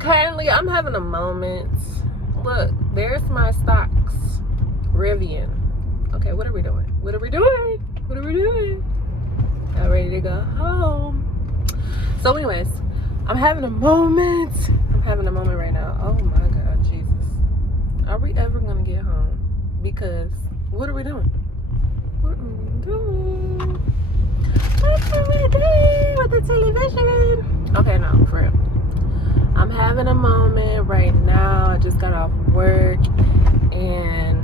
Currently, I'm having a moment. Look, there's my stocks. Rivian. Okay, what are we doing? What are we doing? What are we doing? I'm ready to go home. So anyways, I'm having a moment. I'm having a moment right now. Oh my God, Jesus. Are we ever gonna get home? Because what are we doing? What are we doing? What are we doing with the television? Okay, no, for real. I'm having a moment right now. I just got off work and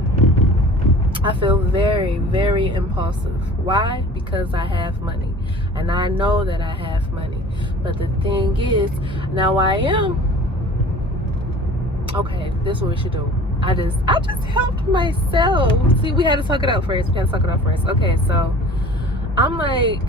I feel very, very impulsive. Why? Because I have money. And I know that I have money. But the thing is, now I am. Okay, this is what we should do. I just helped myself. See, we had to talk it out first. Okay, so I'm like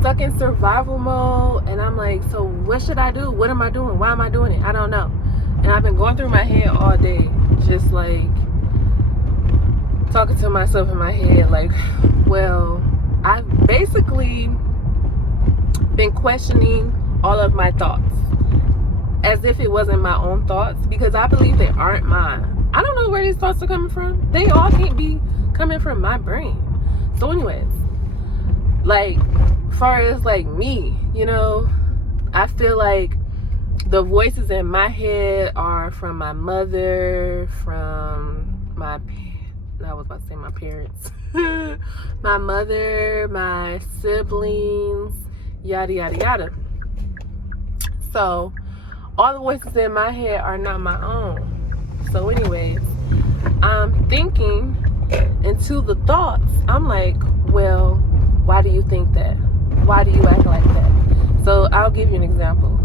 stuck in survival mode, and I'm like, so what should I do? What am I doing? Why am I doing it? I don't know. And I've been going through my head all day, just like talking to myself in my head, like, well, I've basically been questioning all of my thoughts as if it wasn't my own thoughts, because I believe they aren't mine. I don't know where these thoughts are coming from. They all can't be coming from my brain. So anyways, like, far as like me, you know, I feel like the voices in my head are from my mother, from my parents, my mother, my siblings, yada yada yada. So all the voices in my head are not my own. So anyways, I'm thinking into the thoughts. I'm like, well, why do you think that? Why do you act like that? So I'll give you an example.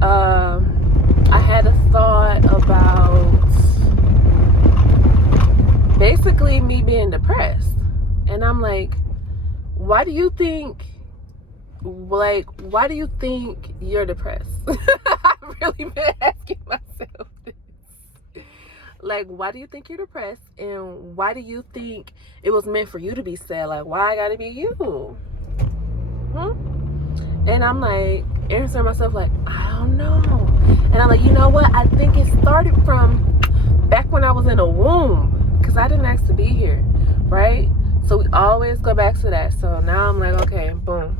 I had a thought about basically me being depressed. And I'm like, why do you think you're depressed? I've really been asking myself this. Like, why do you think you're depressed? And why do you think it was meant for you to be sad? Like, why I gotta be you? And I'm like, answering myself like, I don't know. And I'm like, you know what? I think it started from back when I was in a womb, because I didn't ask to be here, right? So we always go back to that. So now I'm like, okay, boom.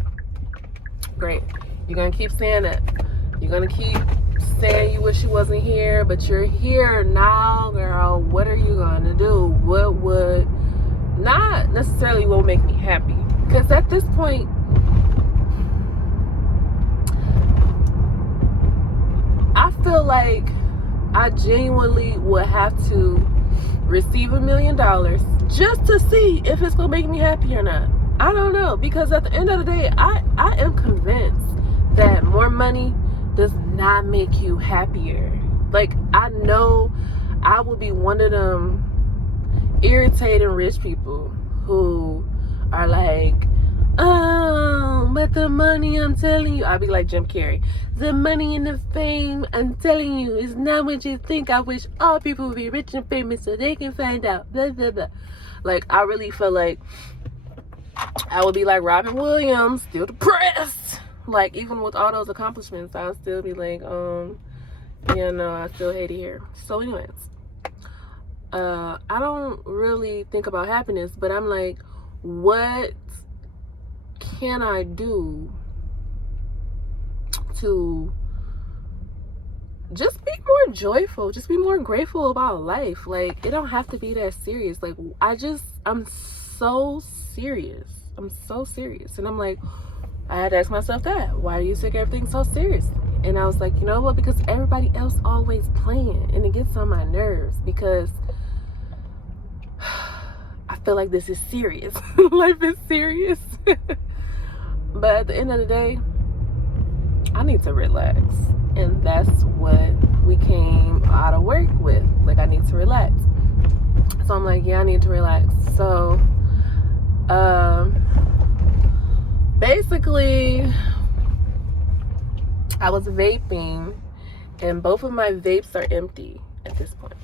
Great. You're going to keep saying it. You're going to keep saying you wish you wasn't here, but you're here now, girl. What are you going to do? What would not necessarily will make me happy? Because at this point, I feel like I genuinely would have to receive $1 million just to see if it's gonna make me happy or not. I don't know, because at the end of the day, I am convinced that more money does not make you happier. Like, I know I will be one of them irritating rich people who are like, oh, but the money, I'm telling you, I'll be like Jim Carrey, the money and the fame, I'm telling you, is not what you think. I wish all people would be rich and famous so they can find out, blah blah blah. Like, I really feel like I would be like Robin Williams, still depressed. Like, even with all those accomplishments, I'll still be like, I still hate it here. So anyways, I don't really think about happiness, but I'm like, what can I do to just be more joyful, just be more grateful about life? Like, it don't have to be that serious. Like, I'm so serious. And I'm like, I had to ask myself that. Why do you take everything so serious? And I was like, you know what? Because everybody else always playing, and it gets on my nerves, because I feel like this is serious. Life is serious. But at the end of the day, I need to relax. And that's what we came out of work with. Like, I need to relax. So I'm like, yeah, I need to relax. So, basically, I was vaping, and both of my vapes are empty at this point.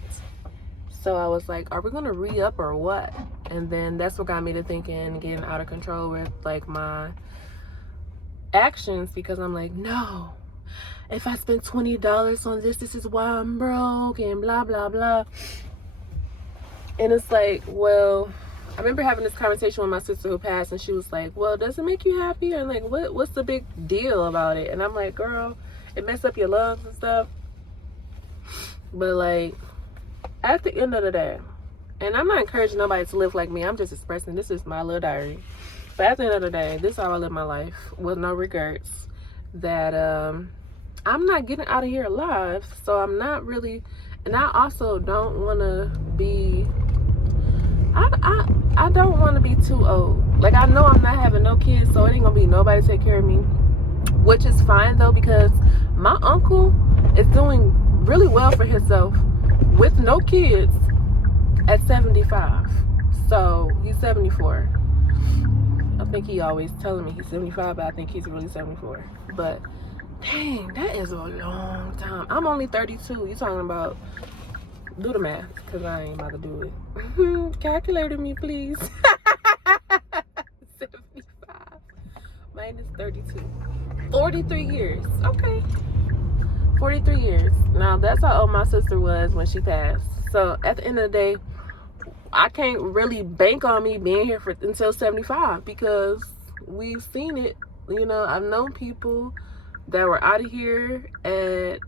So I was like, are we gonna re-up or what? And then that's what got me to thinking, getting out of control with like my actions, because I'm like, no, if I spend $20 on this is why I'm broke and blah, blah, blah. And it's like, well, I remember having this conversation with my sister who passed, and she was like, well, does it make you happy? And like, what's the big deal about it? And I'm like, girl, it messed up your lungs and stuff. But like, at the end of the day, and I'm not encouraging nobody to live like me, I'm just expressing, this is my little diary. But at the end of the day, this is how I live my life, with no regrets. That I'm not getting out of here alive, so I'm not really, and I also don't want to be, I don't want to be too old. Like, I know I'm not having no kids, so it ain't gonna be nobody to take care of me, which is fine though, because my uncle is doing really well for himself with no kids at 75. So he's 74. I think he always telling me he's 75, but I think he's really 74. But dang, that is a long time. I'm only 32. You talking about, do the math, because I ain't about to do it. Calculator me, please. 75 minus 32. 43 years. Okay. 43 years. Now, that's how old my sister was when she passed. So, at the end of the day, I can't really bank on me being here until 75, because we've seen it. You know, I've known people that were out of here at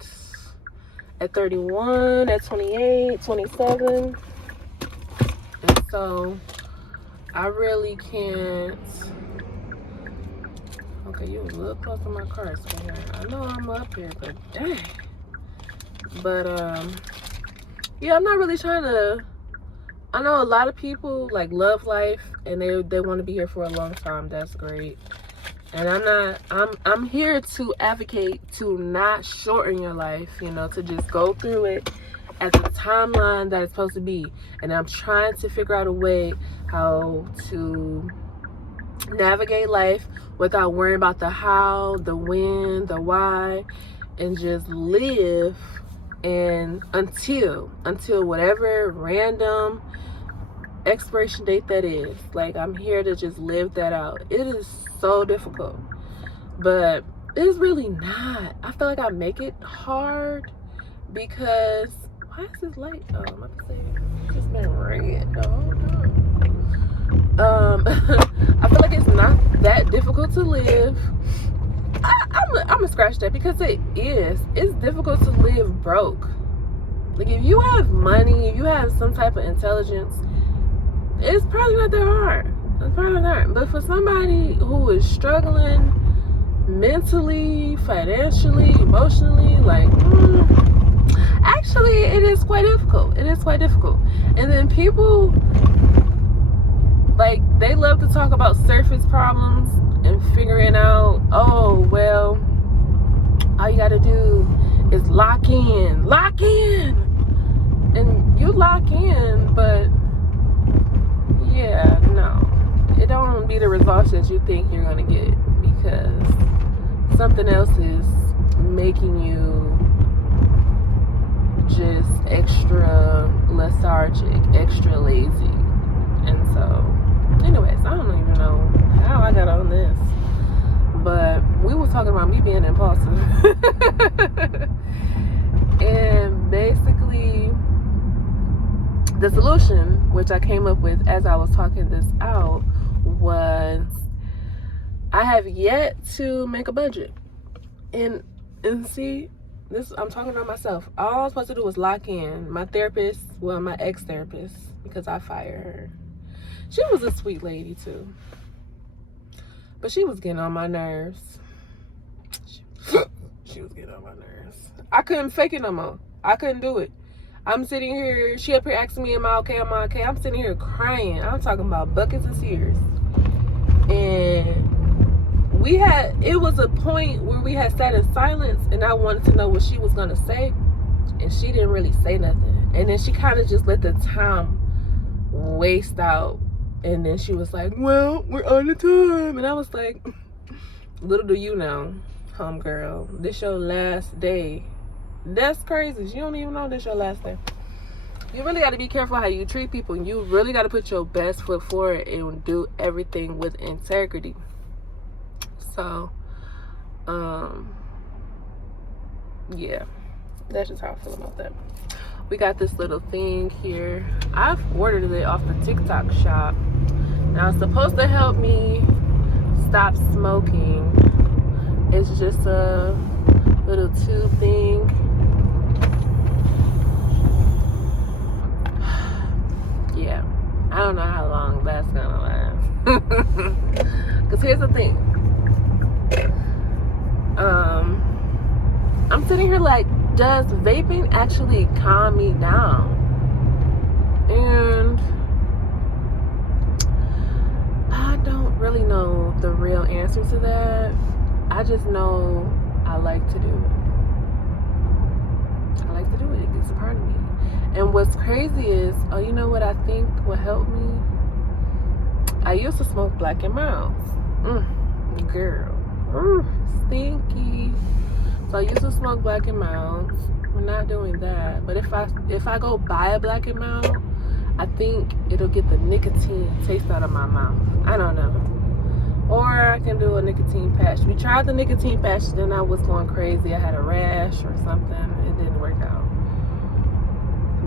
31, at 28, 27. And so I really can't. Okay, you was a little close to my car, so I know I'm up here, but dang. But yeah, I'm not really trying to. I know a lot of people like love life and they want to be here for a long time. That's great. And I'm here to advocate to not shorten your life, you know, to just go through it at the timeline that it's supposed to be. And I'm trying to figure out a way how to navigate life without worrying about the how, the when, the why, and just live. And until whatever random expiration date that is, like, I'm here to just live that out. It is so difficult, but it's really not. I feel like I make it hard because why is this light? Oh, I'm about to say it's just been red. I feel like it's not that difficult to live. I'm gonna scratch that, because it is. It's difficult to live broke. Like, if you have money, if you have some type of intelligence, it's probably not that hard. It's probably not. But for somebody who is struggling mentally, financially, emotionally, like, actually, it is quite difficult. It is quite difficult. And then people, like, they love to talk about surface problems and figuring out, oh, well, all you gotta do is lock in. And you lock in, but yeah, no, it don't be the results that you think you're gonna get, because something else is making you just extra lethargic, extra lazy. And so, anyways, I don't even know how I got on this, but we were talking about me being impulsive. And basically, the solution, which I came up with as I was talking this out, was I have yet to make a budget. And see, this, I'm talking about myself. All I was supposed to do was lock in. My therapist, well, my ex-therapist, because I fired her. She was a sweet lady too, but she was getting on my nerves. She was getting on my nerves. I couldn't fake it no more. I couldn't do it. I'm sitting here, she up here asking me, am I okay? I'm sitting here crying. I'm talking about buckets of tears. And it was a point where we had sat in silence, and I wanted to know what she was gonna say, and she didn't really say nothing. And then she kind of just let the time waste out. And then she was like, well, we're on the time. And I was like, little do you know, homegirl, this your last day. That's crazy. You don't even know this your last day. You really got to be careful how you treat people. And you really got to put your best foot forward and do everything with integrity. So, yeah, that's just how I feel about that. We got this little thing here. I've ordered it off the TikTok shop. Now it's supposed to help me stop smoking. It's just a little tube thing. Yeah, I don't know how long that's gonna last. Because here's the thing. I'm sitting here like, does vaping actually calm me down? And I don't really know the real answer to that. I just know I like to do it. I like to do it. It gets a part of me. And what's crazy is, oh, you know what I think will help me? I used to smoke Black and Milds. Girl. Stinky. So I used to smoke Black and Milds. We're not doing that. But if I go buy a Black and Mild, I think it'll get the nicotine taste out of my mouth. I don't know. Or I can do a nicotine patch. We tried the nicotine patch, then I was going crazy. I had a rash or something. It didn't work out.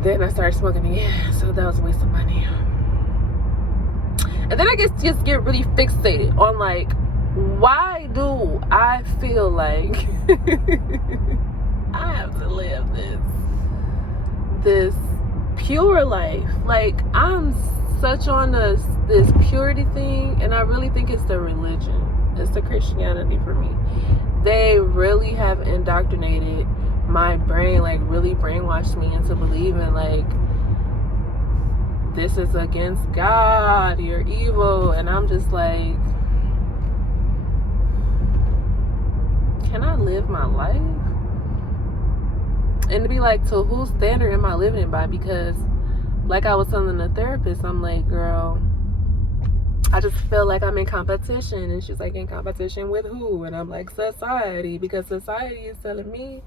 Then I started smoking again, so that was a waste of money. And then I just get really fixated on like, why do I feel like I have to live this pure life? Like, I'm such on this purity thing, and I really think it's the religion. It's the Christianity for me. They really have indoctrinated my brain, like really brainwashed me into believing like this is against God, you're evil. And I'm just like, can I live my life? And to be like, so whose standard am I living it by? Because like I was telling the therapist, I'm like, girl, I just feel like I'm in competition. And she's like, in competition with who? And I'm like, society. Because society is telling me,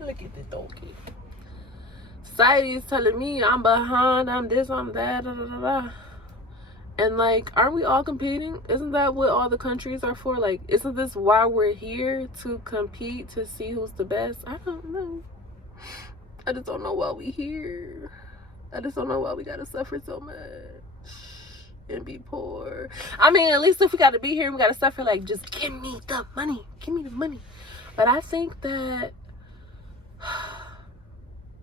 look at this donkey. Society is telling me I'm behind, I'm this, I'm that, da, da, da, da. And like, aren't we all competing? Isn't that what all the countries are for? Like, isn't this why we're here, to compete, to see who's the best? I don't know. I just don't know why we here. I just don't know why we gotta suffer so much and be poor. I mean, at least if we gotta be here, we gotta suffer, like, just give me the money. Give me the money. But I think that,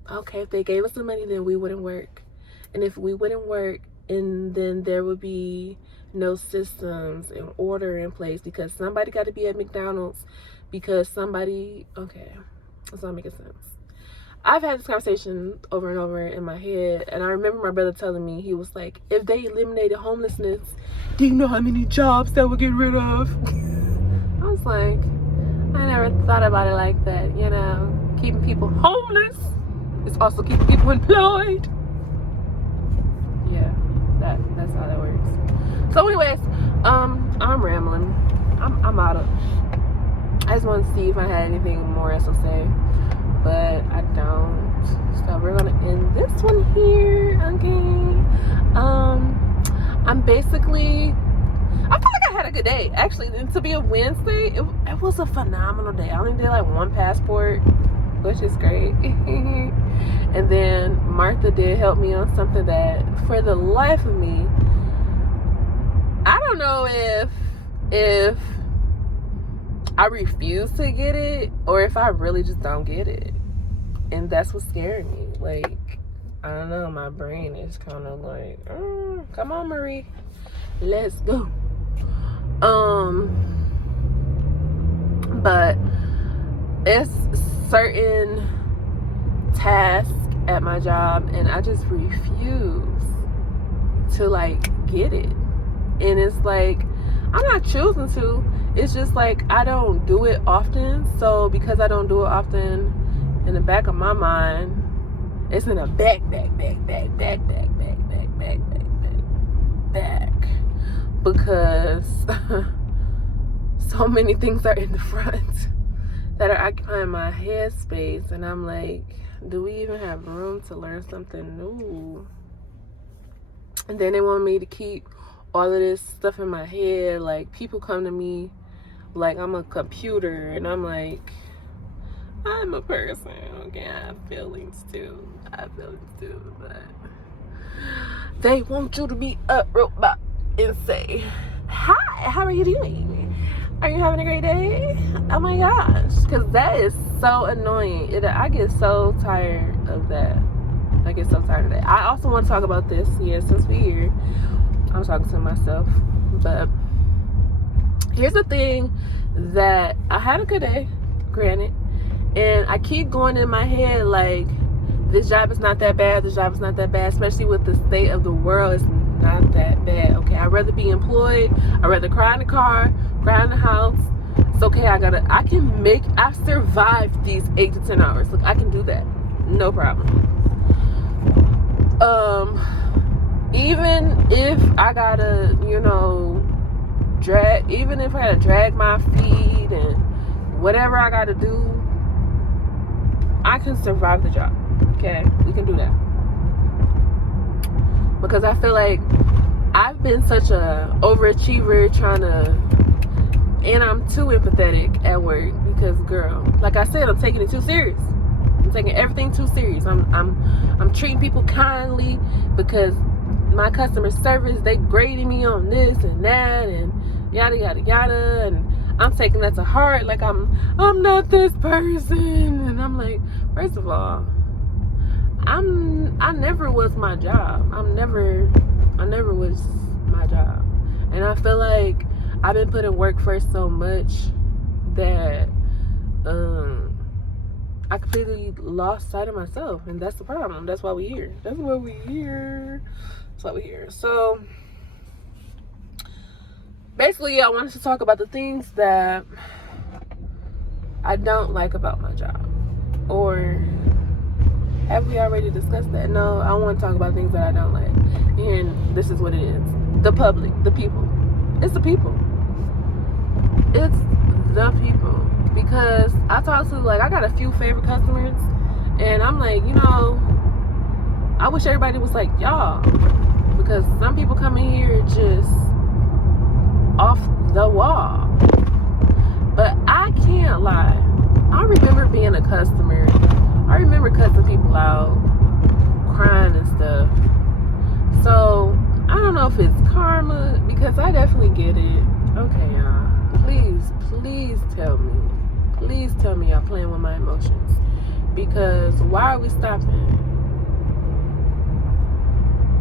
okay, if they gave us the money, then we wouldn't work. And if we wouldn't work, and then there would be no systems and order in place, because somebody got to be at McDonald's, because somebody, okay, that's not making sense. I've had this conversation over and over in my head, and I remember my brother telling me, he was like, if they eliminated homelessness, do you know how many jobs that would get rid of? I was like, I never thought about it like that, you know. Keeping people homeless is also keeping people employed. Yeah, that's how that works. So anyways, I'm rambling. I'm out of. I just want to see if I had anything more else to say, but I don't. So we're gonna end this one here. Okay. I'm basically. I feel like I had a good day, actually. And to be a Wednesday, it was a phenomenal day. I only did like one passport, which is great. And then Martha did help me on something that, for the life of me, I don't know if I refuse to get it or if I really just don't get it. And that's what's scaring me. Like, I don't know, my brain is kind of like, come on, Marie, let's go. But it's certain tasks at my job, and I just refuse to like get it. And it's like, I'm not choosing to, it's just like I don't do it often. So because I don't do it often, in the back of my mind, it's in a back, because so many things are in the front that are occupying my headspace, and I'm like, do we even have room to learn something new? And then they want me to keep all of this stuff in my head. Like, people come to me like I'm a computer, and I'm like, I'm a person, okay? I have feelings too. But they want you to be a robot and say, hi, how are you doing? Are you having a great day? Oh my gosh, because that is so annoying. I get so tired of that. I also want to talk about this. Since we're here, I'm talking to myself. But here's the thing, that I had a good day, granted, and I keep going in my head like, this job is not that bad, especially with the state of the world. It's not that bad, okay? I'd rather be employed. I'd rather cry in the car, cry in the house. It's okay. I've survived these 8 to 10 hours. Look, I can do that, no problem. Even if I gotta, drag my feet and whatever I gotta do, I can survive the job. Okay, we can do that. Because I feel like I've been such a overachiever and I'm too empathetic at work because, girl, like I said, I'm taking it too serious. I'm taking everything too serious. I'm treating people kindly because my customer service, they grading me on this and that and yada yada yada, and I'm taking that to heart. Like I'm not this person, and I'm like, first of all, I never was my job. I never was my job, and I feel like I've been putting work first so much that I completely lost sight of myself, and that's the problem. That's why we're here. So basically, I wanted to talk about the things that I don't like about my job. Or have we already discussed that? No, I want to talk about things that I don't like. And this is what it is. The public, the people. It's the people. It's the people. Because I got a few favorite customers, and I'm like, I wish everybody was like y'all. Because some people come in here just off the wall. But I can't lie. I remember being a customer. I remember cussing people out, crying and stuff. So I don't know if it's karma, because I definitely get it. Okay, y'all. Please tell me. Please tell me y'all playing with my emotions. Because why are we stopping?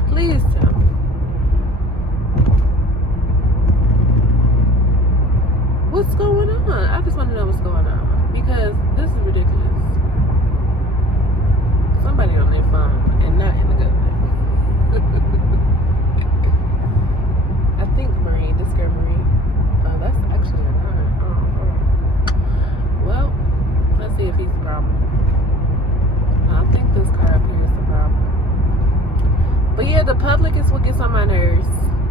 Please tell me. What's going on? I just want to know what's going on. Because this is ridiculous. Somebody on their phone and not in the government. I think this girl Marie. Oh, that's actually a line. Well, let's see if he's the problem. I think this car up here is the problem. But yeah, the public is what gets on my nerves.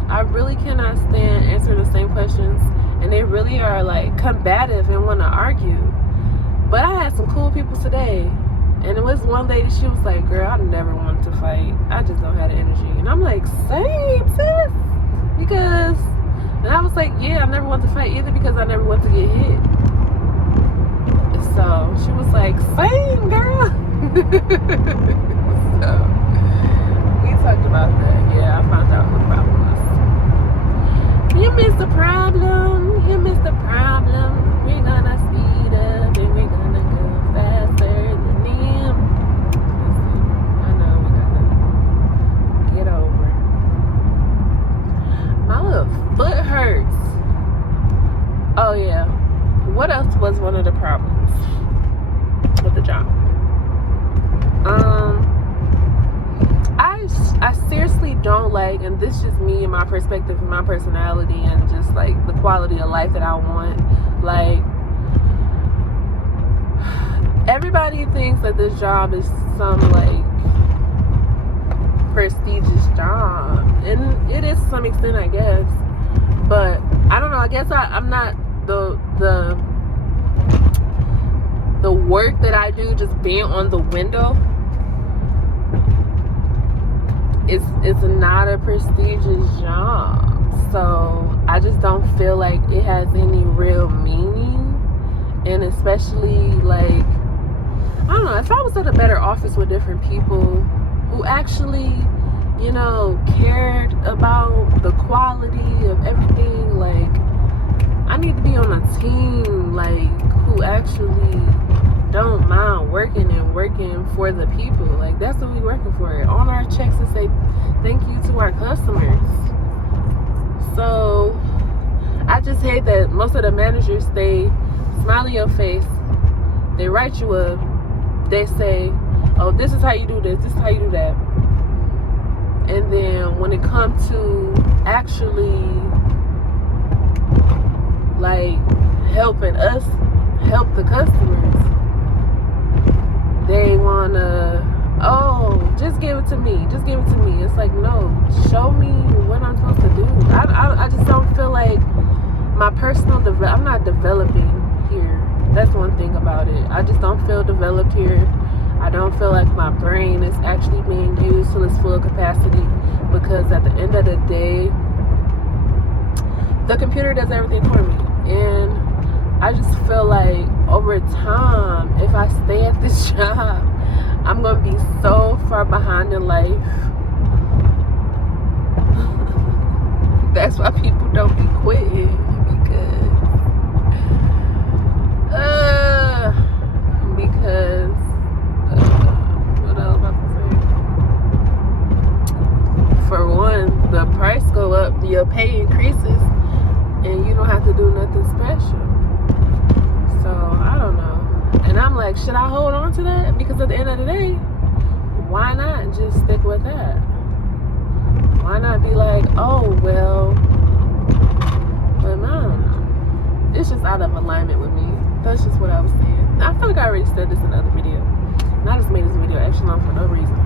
I really cannot stand answering the same questions, and they really are like combative and want to argue. But I had some cool people today, and it was one lady, she was like, girl, I never wanted to fight. I just don't have the energy. And I'm like, same, sis. Because, and I was like, yeah, I never wanted to fight either because I never wanted to get hit. So she was like, same, girl. So we talked about that. Yeah, I found out what the problem was. You missed the problem. We're gonna speed up and we're gonna go faster than them. I know we gotta get over. My little foot hurts. Oh yeah. What else was one of the problems with the job? I seriously don't like, and this is just me and my perspective and my personality and just like the quality of life that I want. Like, everybody thinks that this job is some like prestigious job, and it is to some extent, I guess. But I don't know. I guess I'm not the work that I do, just being on the window. It's not a prestigious job, so I just don't feel like it has any real meaning. And especially like I don't know, if I was at a better office with different people who actually, you know, cared about the quality of everything, like, I need to be on a team, like, who actually don't mind working and working for the people. Like, that's what we working for. On our checks to say thank you to our customers. So I just hate that most of the managers, they smile in your face, they write you up, they say, oh, this is how you do this is how you do that, and then when it comes to actually like helping us help the customers, they wanna, oh, just give it to me, just give it to me. It's like, no, show me what I'm supposed to do. I just don't feel like my personal I'm not developing here. That's one thing about it. I just don't feel developed here. I don't feel like my brain is actually being used to its full capacity, because at the end of the day, the computer does everything for me. And I just feel like over time, if I stay at this job, I'm going to be so far behind in life. That's why people don't be quitting, because what I was about to say, for one, the price go up, your pay increases, and you don't have to do nothing special. So I don't know, and I'm like, should I hold on to that? Because at the end of the day, why not just stick with that? Why not be like, oh well, but I don't know, it's just out of alignment with me. That's just what I was saying. I feel like I already said this in another video, and I just made this video extra long for no reason.